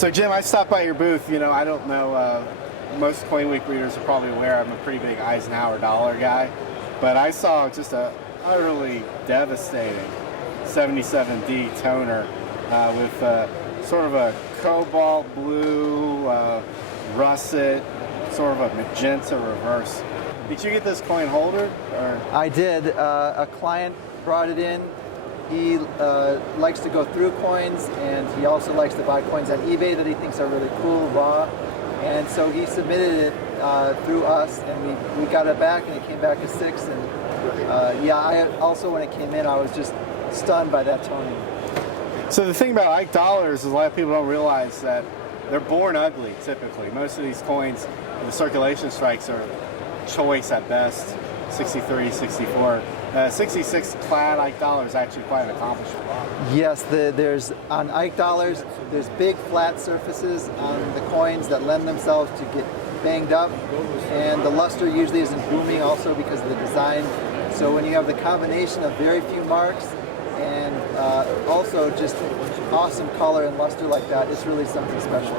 So Jim, I stopped by your booth. You know, I don't know, most CoinWeek readers are probably aware I'm a pretty big Eisenhower Daller guy, but I saw just a utterly devastating 77D toner with sort of a cobalt blue, russet, sort of a magenta reverse. Did you get this coin holder? Or? I did. A client brought it in. He likes to go through coins, and he also likes to buy coins on eBay that he thinks are really cool, raw. And so he submitted it through us, and we got it back, and it came back as 6. And yeah, I also, when it came in, I was just stunned by that toning. So the thing about Ike dollars is a lot of people don't realize that they're born ugly, typically. Most of these coins, the circulation strikes are choice at best, 63, 64. 66 clad Ike dollar is actually quite an accomplishment. Yes, there's on Ike dollars, there's big flat surfaces on the coins that lend themselves to get banged up, and the luster usually isn't booming also because of the design. So when you have the combination of very few marks and also just awesome color and luster like that, it's really something special.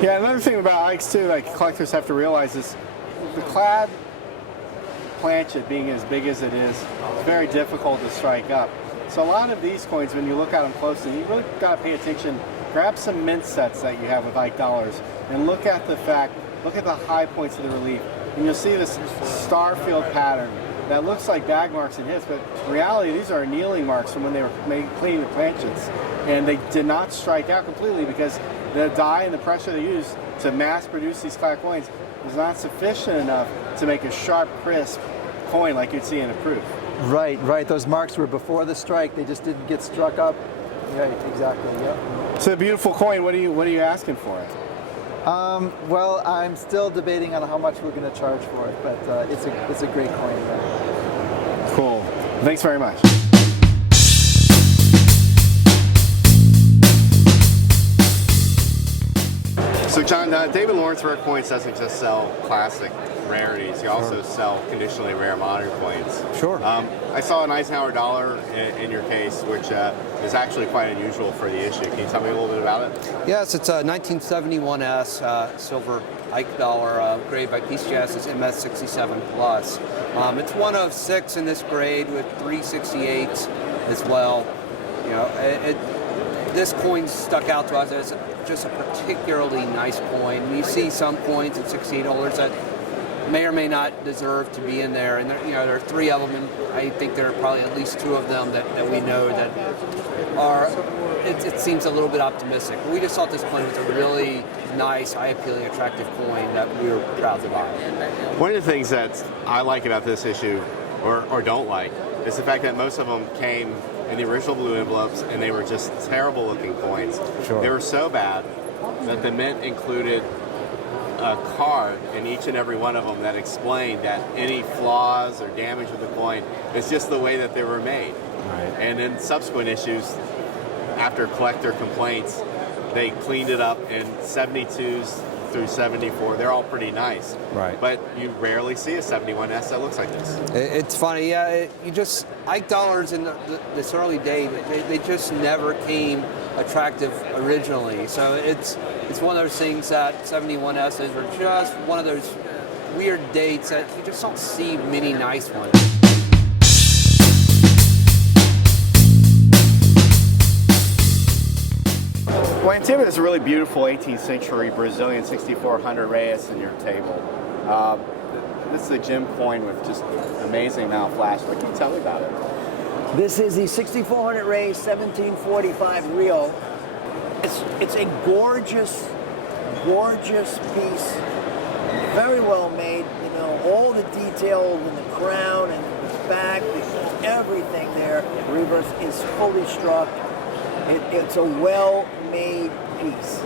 Yeah, another thing about Ikes too, like collectors have to realize is the clad planchet being as big as it is, it's very difficult to strike up. So a lot of these coins, when you look at them closely, you really got to pay attention. Grab some mint sets that you have with Ike dollars and look at the high points of the relief, and you'll see this star field pattern that looks like bag marks and hits, but in reality these are annealing marks from when they were cleaning the planchets, and they did not strike out completely because the die and the pressure they used to mass produce these clad coins was not sufficient enough to make a sharp, crisp coin like you'd see in a proof. Right. Those marks were before the strike. They just didn't get struck up. Right, exactly. Yeah. So a beautiful coin. What are you asking for it? Well, I'm still debating on how much we're going to charge for it, but it's a great coin. Yeah. Cool. Thanks very much. So John, David Lawrence Rare Coins doesn't just sell classic rarities. You also sell conditionally rare modern coins. Sure. I saw an Eisenhower dollar in your case, which is actually quite unusual for the issue. Can you tell me a little bit about it? Yes, it's a 1971S silver Ike dollar, grade by PCGS is MS67 plus. It's one of 6 in this grade with 368s as well. You know, this coin stuck out to us as just a particularly nice coin. You see some coins at $68 that may or may not deserve to be in there, and there are 3 of them, and I think there are probably at least 2 of them that we know that are. It seems a little bit optimistic. We just thought this coin was a really nice, eye-appealing, attractive coin that we were proud to buy. One of the things that I like about this issue, or don't like, is the fact that most of them came in the original blue envelopes, and they were just terrible looking coins. Sure. They were so bad that the mint included a card in each and every one of them that explained that any flaws or damage with the coin is just the way that they were made. Right. And in subsequent issues, after collector complaints, they cleaned it up in 72s through 74. They're all pretty nice. Right. But you rarely see a 71S that looks like this. It's funny, yeah. Ike dollars in this early day, they just never came attractive originally. So it's one of those things that 71Ss are just one of those weird dates that you just don't see many nice ones. Well, Antiba is a really beautiful 18th century Brazilian 6400 Reis in your table. This is a gem coin with just amazing amount of flash. What can you tell me about it? This is the 6400 Reis 1745 Rio. It's a gorgeous piece, very well made. You know, all the detail in the crown and the back, everything there. The reverse is fully struck. It's a well-made piece.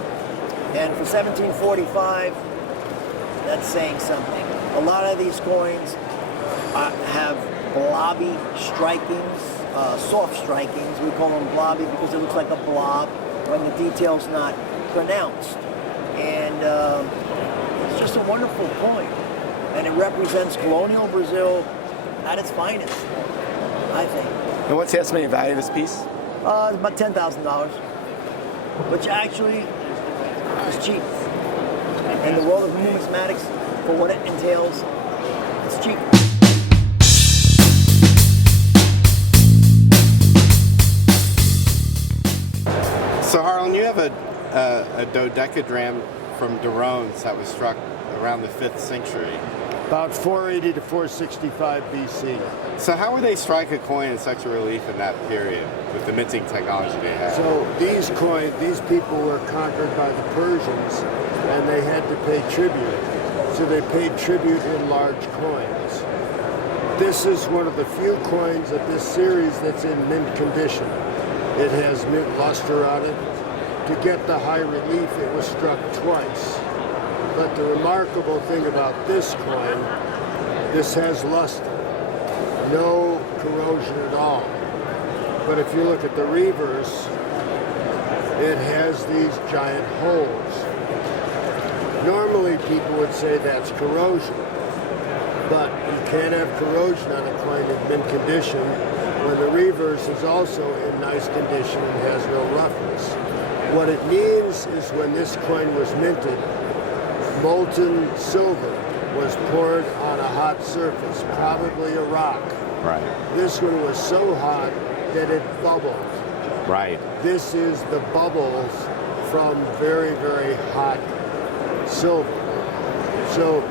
And for 1745, that's saying something. A lot of these coins have blobby strikings, soft strikings. We call them blobby because it looks like a blob when the detail's not pronounced. And it's just a wonderful coin. And it represents colonial Brazil at its finest, I think. And what's the estimated value of this piece? It's about $10,000, which actually It's cheap. And the world of numismatics, for what it entails, it's cheap. So Harlan, you have a Dodecadrachm from Derrones that was struck around the 5th century. About 480 to 465 BC. So how would they strike a coin in such a relief in that period with the minting technology they had? So these people were conquered by the Persians, and they had to pay tribute. So they paid tribute in large coins. This is one of the few coins of this series that's in mint condition. It has mint luster on it. To get the high relief, it was struck twice. But the remarkable thing about this coin, this has luster, no corrosion at all. But if you look at the reverse, it has these giant holes. Normally people would say that's corrosion, but you can't have corrosion on a coin in mint condition when the reverse is also in nice condition and has no roughness. What it means is when this coin was minted, molten silver was poured on a hot surface, probably a rock. Right. This one was so hot that it bubbled. Right. This is the bubbles from very, very hot silver. So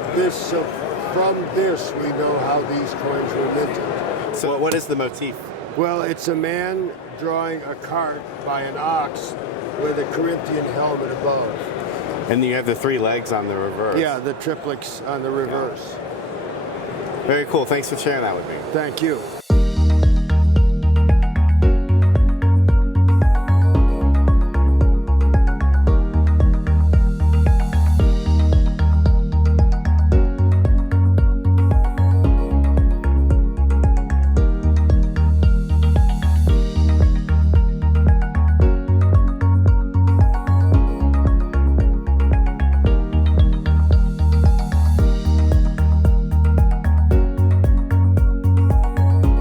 from this we know how these coins were minted. So what is the motif? Well, it's a man drawing a cart by an ox with a Corinthian helmet above. And you have the 3 legs on the reverse. Yeah, the triplets on the reverse. Very cool. Thanks for sharing that with me. Thank you.